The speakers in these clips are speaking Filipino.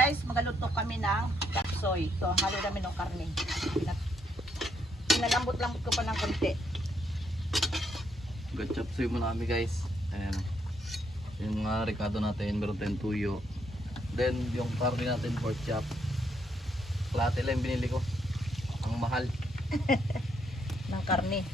guys, magaluto kami ng chapsoy. Ito, halo namin ng karne. Pinalambot-lambot ko pa ng konti. Chapsoy muna kami guys. Ayan. Yung mga ricado natin, meron tayong tuyo. Then yung karne natin, pork chop. Klate lang yung binili ko. Ang mahal. Ng karne.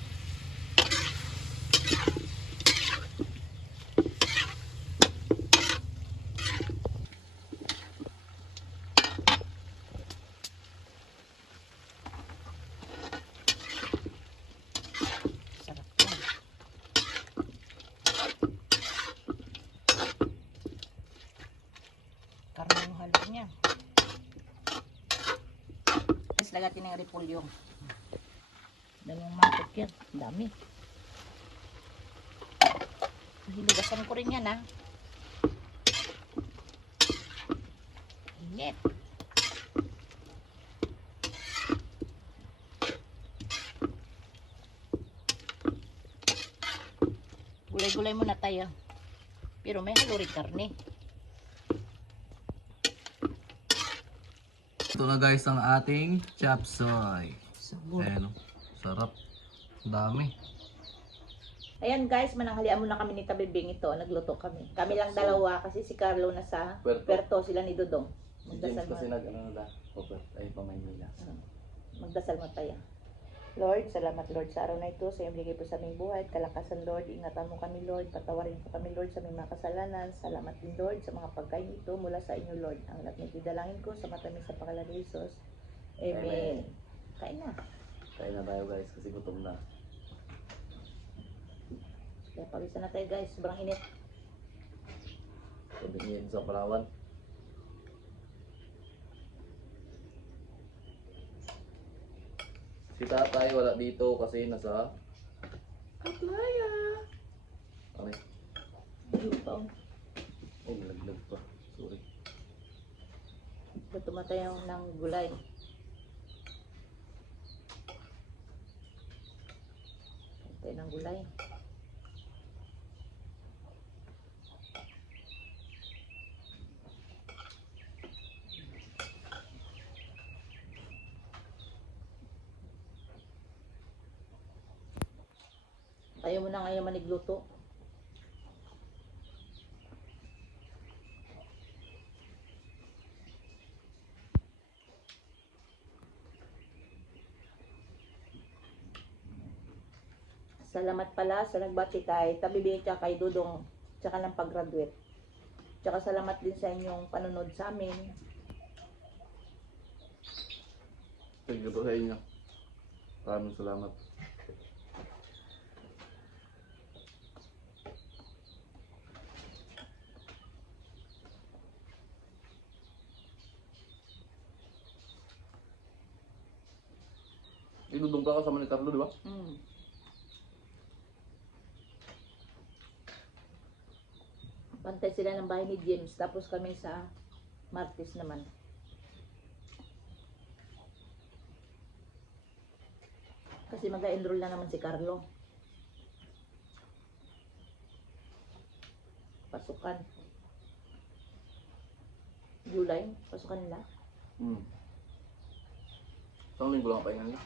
Sarap yan. Karne yung halo niya. Tapos lagatin ng repolyo. Dalawang mangkok yan. Ang dami. Hilugasan ko rin yan, ha. Init. Gulay-gulay muna tayo. Pero may halo rin karne. Ito na guys ang ating chapsoy. Sabor. Ayan o. Sarap. Ang dami. Ayan guys, mananghalian muna kami ni Tabibing ito. Nagluto kami. Kami lang dalawa kasi si Carlo nasa Puerto, sila ni Dodong. Si James kasi nag-ano na ay pamaynila. Magdasal mo tayo. Lord, salamat Lord sa araw na ito. Sa iyong bigay po sa aming buhay. Kalakasan Lord, ingatan mo kami Lord. Patawarin po kami Lord sa aming mga kasalanan. Salamat din Lord sa mga pagkain ito mula sa inyo Lord. Ang lahat ng idalangin ko sa matamis sa pangalan ni Jesus. Amen. Kain na. Kain na tayo guys kasi gutom na. Kaya pawisan na tayo guys. Sobrang init. Sabihin sa Palawan. Si tatay wala dito kasi nasa Kaplaya. ano? Hindi pa oh. Oh, nalaglag pa. Sorry. Luto tayo ng gulay. Tayo ng gulay. Ayaw mo na ngayon manigluto. Salamat pala sa nagbati kay Tabibing tsaka kay Dudong tsaka ng pag-graduate. Tsaka salamat din sa inyong panunod sa amin. Thank you po sa inyo. Maraming salamat. Idudong ka kasama ni Carlo, di ba? Pantay sila ng bahay ni James. Tapos kami sa Martis naman. Kasi mag-enroll na naman si Carlo. Pasukan. July, pasukan nila. Isang linggo lang pahinga nila.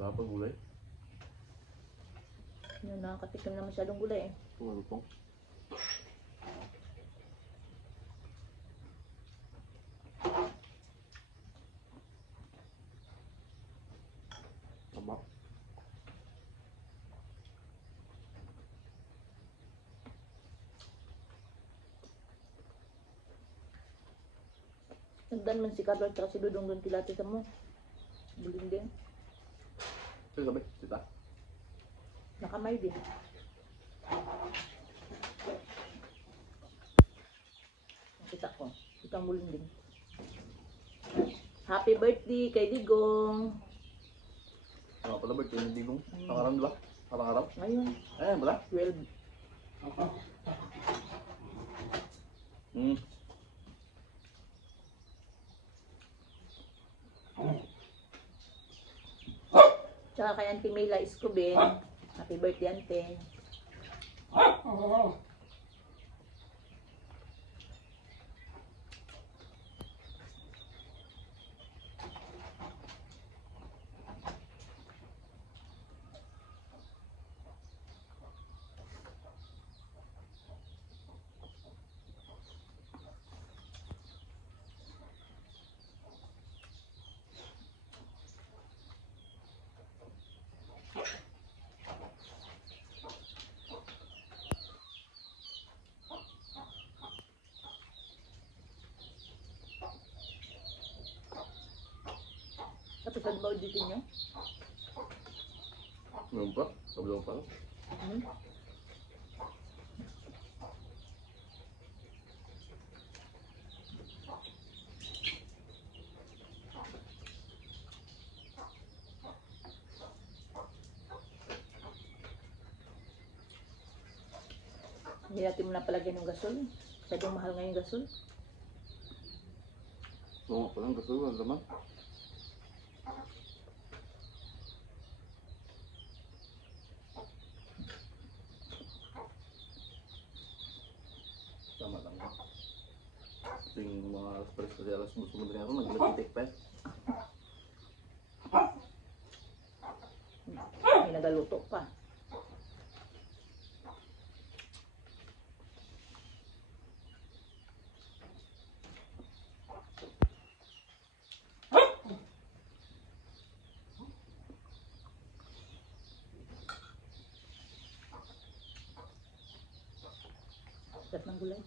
Sarap ang gulay. Yun, nakakatikim na masyadong gulay eh. Pumalupong. Tama. Nagdan man si Carlo at si Dudong doon kilati sa mo. Buling din. Sige sabi, sita. Nakamay din. Kita ko. Itang buling din. Happy birthday kay Digong. Ano pala ba? Kaya hindi kong pangarang diba? Parang araw? Ngayon, Eh, wala. 12. Hmm. Tsaka kay Auntie Mila Escoben. Happy birthday, Auntie. Tapos ano ba ulitin nyo? Meron pa? Sablaw pa? Hmm? Hindi natin mo na palagyan ng gasol. Masyadong mahal ngayon gasol. Oo nga pala, ang gusto ko, ang laman. Tama lang ba? Ito yung mga express kasi alas gusto mo rin ako, naglapitik pa eh. May nagaluto pa. Sarap ng gulay.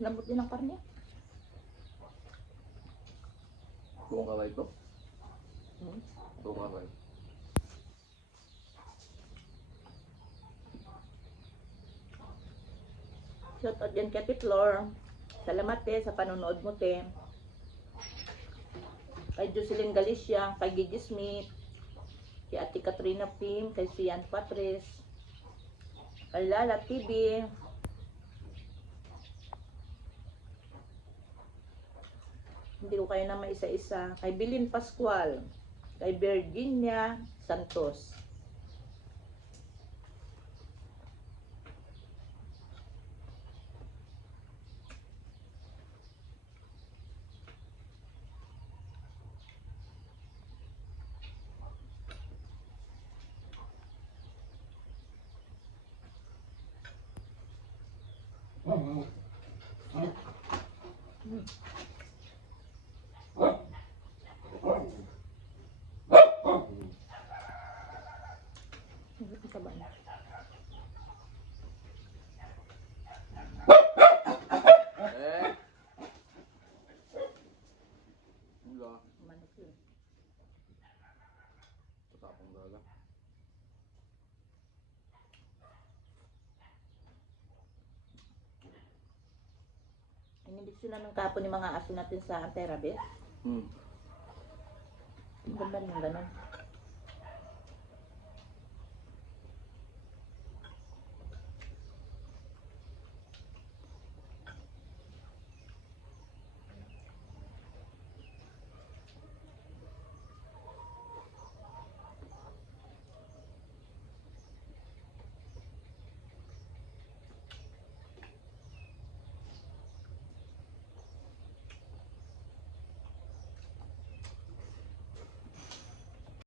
Lambot din ang karne. Buong kalay ito? Hmm. Buong kalay. Shout out din kay Titlor. Salamat sa panonood mo te. Kay Jocelyn Galicia, kay Gigi Smith, kay Ate Katrina Pim, kay Sian Patres, kay Lala TV, hindi ko kayo na maisa-isa, kay Bilin Pascual, kay Virginia Santos. Ito ba na? Eh! Wala. Manok yun. Tatapong gala. Inimbiksyonan ng kapon ng mga aso natin sa Anterabes. Hmm. Ang ganda rin yung ganun.